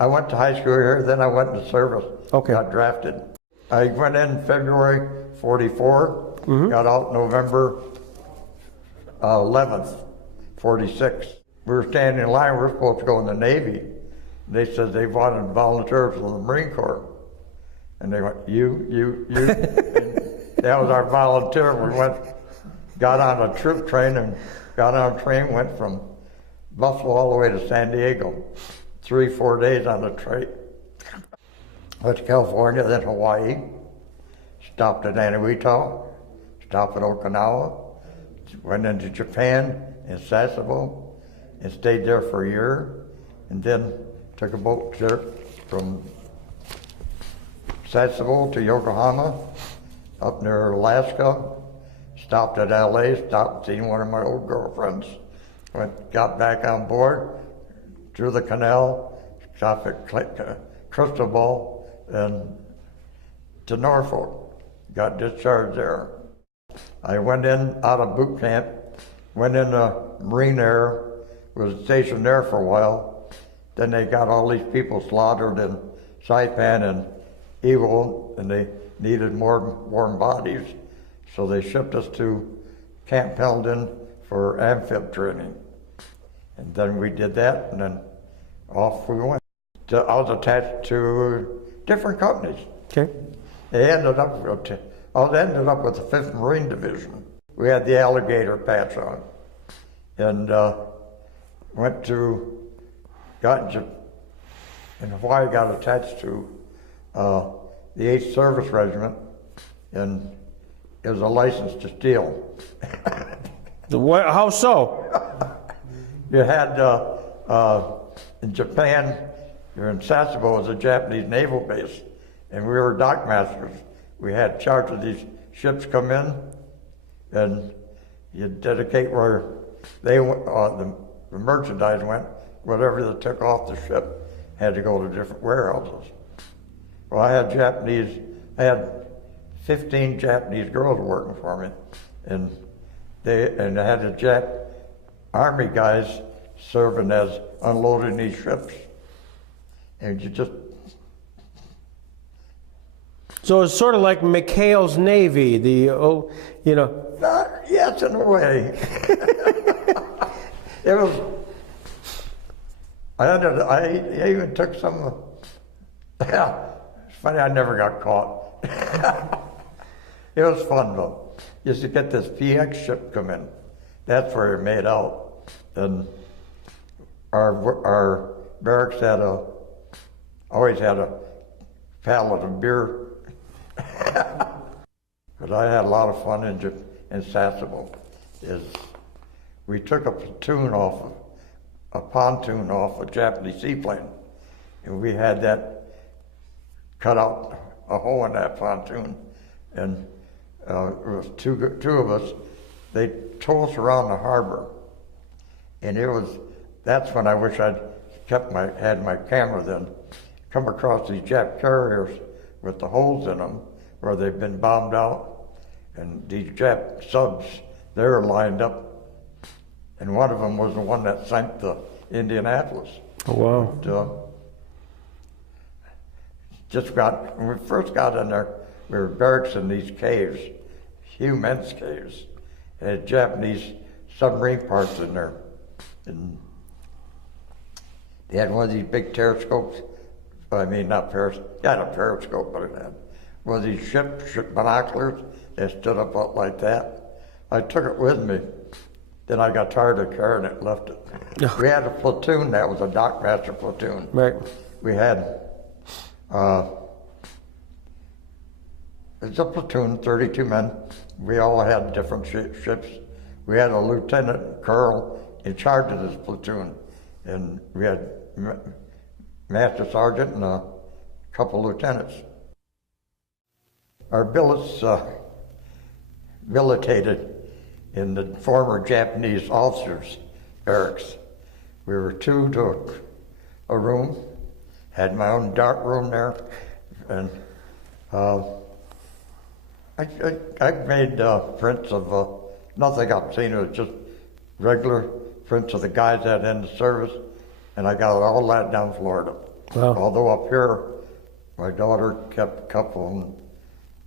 I went to high school here, then I went into service. Okay. Got drafted. I went in February 44, got out November 11th, 46. We were standing in line, we were supposed to go in the Navy. They said they wanted volunteers for the Marine Corps. And they went, you. And that was our volunteer. We got on a troop train went from Buffalo all the way to San Diego. 3-4 days on the train. Went to California, then Hawaii. Stopped at Aniwito, stopped at Okinawa, went into Japan and Sasebo, and stayed there for a year, and then took a boat trip from Sasebo to Yokohama, up near Alaska, stopped at LA, stopped seeing one of my old girlfriends, got back on board, through the canal, stopped at Cristobal, and to Norfolk. Got discharged there. I went in out of boot camp, went in the Marine Air, was stationed there for a while. Then they got all these people slaughtered in Saipan and Iwo, and they needed more warm bodies. So they shipped us to Camp Pendleton for amphib training. And then we did that, and then off we went. I was attached to different companies. Okay. I ended up with the 5th Marine Division. We had the alligator patch on. And in Hawaii, got attached to the 8th Service Regiment, and it was a license to steal. How so? You had, in Japan, you're in Sasebo, was a Japanese naval base, and we were dock masters. We had charge of these ships come in, and you dedicate where they the merchandise went. Whatever they took off the ship had to go to different warehouses. Well, I had 15 Japanese girls working for me, and I had the Army guys serving as unloading these ships, and you just. So it's sort of like McHale's Navy, Yes, in a way. It was. I even took some. Yeah, it's funny. I never got caught. It was fun though. Used to get this PX ship come in. That's where it made out, and our barracks always had a pallet of beer. But I had a lot of fun in Sasebo. We took a pontoon off a Japanese seaplane, and we had that cut out a hole in that pontoon, and it was two of us. They towed us around the harbor, and that's when I wish I'd had my camera then. Come across these Jap carriers with the holes in them where they've been bombed out, and these Jap subs, they were lined up, and one of them was the one that sank the Indianapolis. Oh, wow. But, when we first got in there, we were barracks in these caves, immense caves. They had Japanese submarine parts in there. And they had one of these big periscopes. I mean, not periscope, yeah, a periscope, but it had one of these ship binoculars that stood up like that. I took it with me. Then I got tired of carrying it and left it. We had a platoon that was a dockmaster platoon. Right. We had, it's a platoon, 32 men. We all had different ships. We had a lieutenant colonel in charge of this platoon, and we had master sergeant and a couple lieutenants. Our billets billeted in the former Japanese officers' barracks. We were two to a room, had my own dark room there, and I made prints of nothing obscene. It was just regular prints of the guys that had in the service, and I got all that down in Florida. Wow. Although up here, my daughter kept a couple and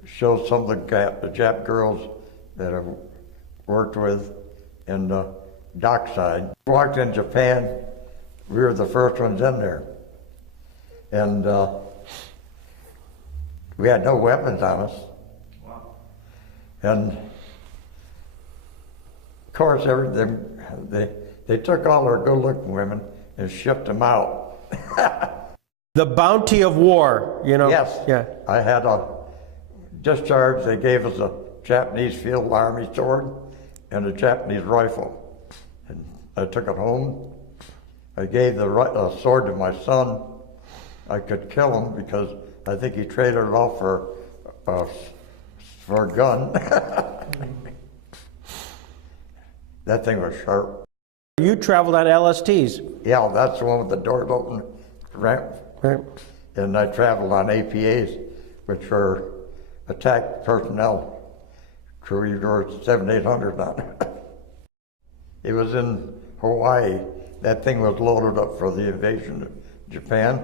showed some of the Jap girls that I worked with in the dockside. We walked in Japan, we were the first ones in there. And we had no weapons on us. Wow. And of course, they took all our good-looking women and shipped them out. The bounty of war, you know. Yes. Yeah. I had a discharge. They gave us a Japanese Field Army sword and a Japanese rifle. And I took it home. I gave the sword to my son. I could kill him because I think he traded it off for a gun. That thing was sharp. You traveled on LSTs. Yeah, that's the one with the doors open. Right. And I traveled on APAs, which were attack personnel. Crew doors 7,800 on it. It was in Hawaii. That thing was loaded up for the invasion of Japan.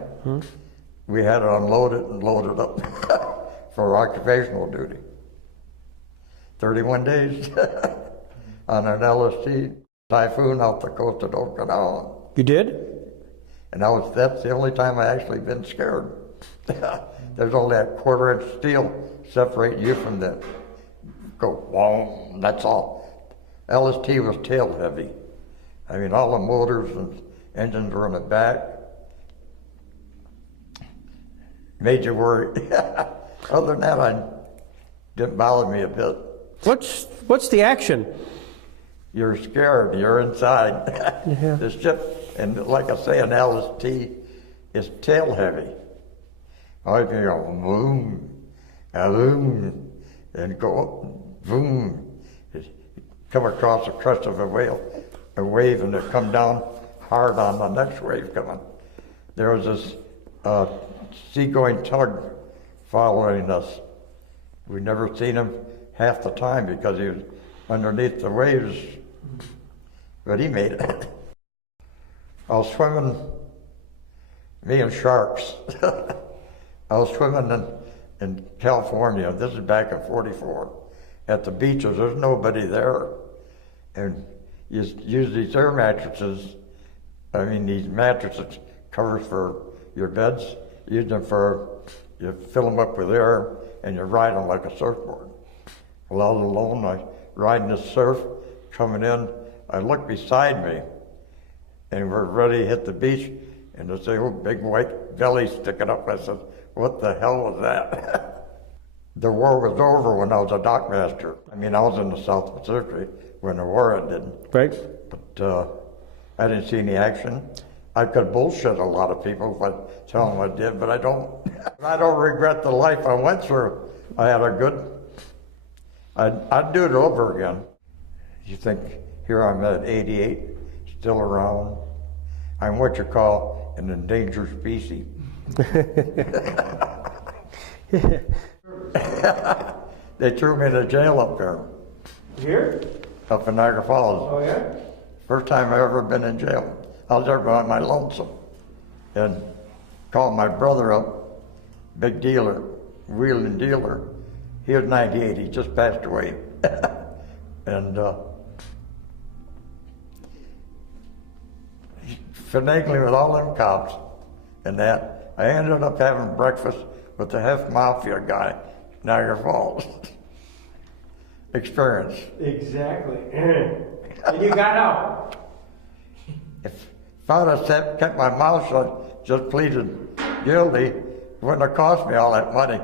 We had to unload it and load it up for occupational duty. 31 days on an LST. Typhoon off the coast of Okinawa. You did? And that's the only time I actually been scared. There's only that quarter-inch steel separating you from the go, whoa, that's all. LST was tail heavy. I mean, all the motors and engines were in the back. Made you worry. Other than that, it didn't bother me a bit. What's the action? You're scared. You're inside. Yeah. The ship, and like I say, an LST is tail heavy. I can go boom, boom, and go up, boom. Come across the crest of a wave, and it come down hard on the next wave coming. There was this seagoing tug following us. We never seen him half the time because he was underneath the waves, but he made it. I was swimming, me and sharks. I was swimming in California. This is back in '44. At the beaches, there's nobody there. And you use these air mattresses, these mattresses, covers for your beds, use them you fill them up with air and you ride them like a surfboard. Well, I was alone, I riding the surf, coming in, I looked beside me, and we're ready to hit the beach, and there's a big white belly sticking up. I said, what the hell was that? The war was over when I was a dockmaster. I was in the South Pacific when the war ended. Right. But I didn't see any action. I could bullshit a lot of people if I tell them I did, but I don't. I don't regret the life I went through. I had I'd do it over again. You think, here I'm at 88, still around. I'm what you call an endangered species. They threw me in jail up there. Here? Up in Niagara Falls. Oh, yeah? First time I ever been in jail. I was there by my lonesome. And called my brother up, big dealer, wheeling dealer. He was 98, he just passed away. And finagling with all them cops and that, I ended up having breakfast with the Hef Mafia guy, Niagara Falls. Experience. Exactly. And you got out. If I'd have kept my mouth shut, just pleaded guilty, it wouldn't have cost me all that money.